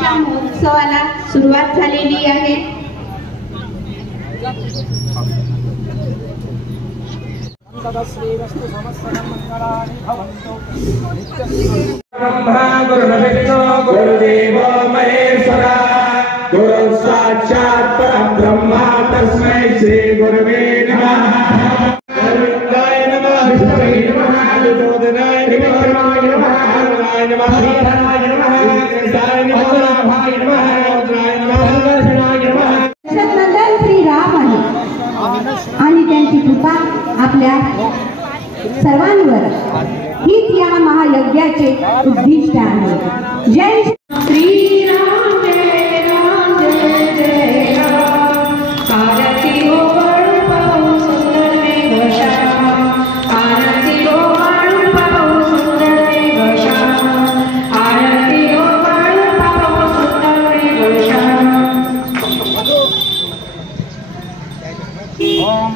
गणपतीच्या महोत्सवाला सुरुवात झालेली आहे। ब्रह्मा गुरुर्विष्णु गुरुदेवो महेश्वरा गुरु साक्षात् परब्रह्म तस्मै श्री गुरुवे नमः। गोविन्दाय नमः विष्णवे नमः विष्णुदेवाय नमः नारायणाय नमः नारायणाय नमः कृष्णाय नमः नाभाय नमः नारायणाय नमः संकर्षणाय नमः। नंदन श्री राम आहे आणि त्यांची कृपा आपल्या सर्वांवर हीच या महायज्ञाचे उद्दिष्ट आहे। जय श्री राम जय राम जय जय राम। आरती हो वाळू पाहू सुंदर मेघश्याम, आरती हो वाळू पाहू सुंदर मेघश्याम, आरती हो वाळू पाहू सुंदर मेघश्याम। ओम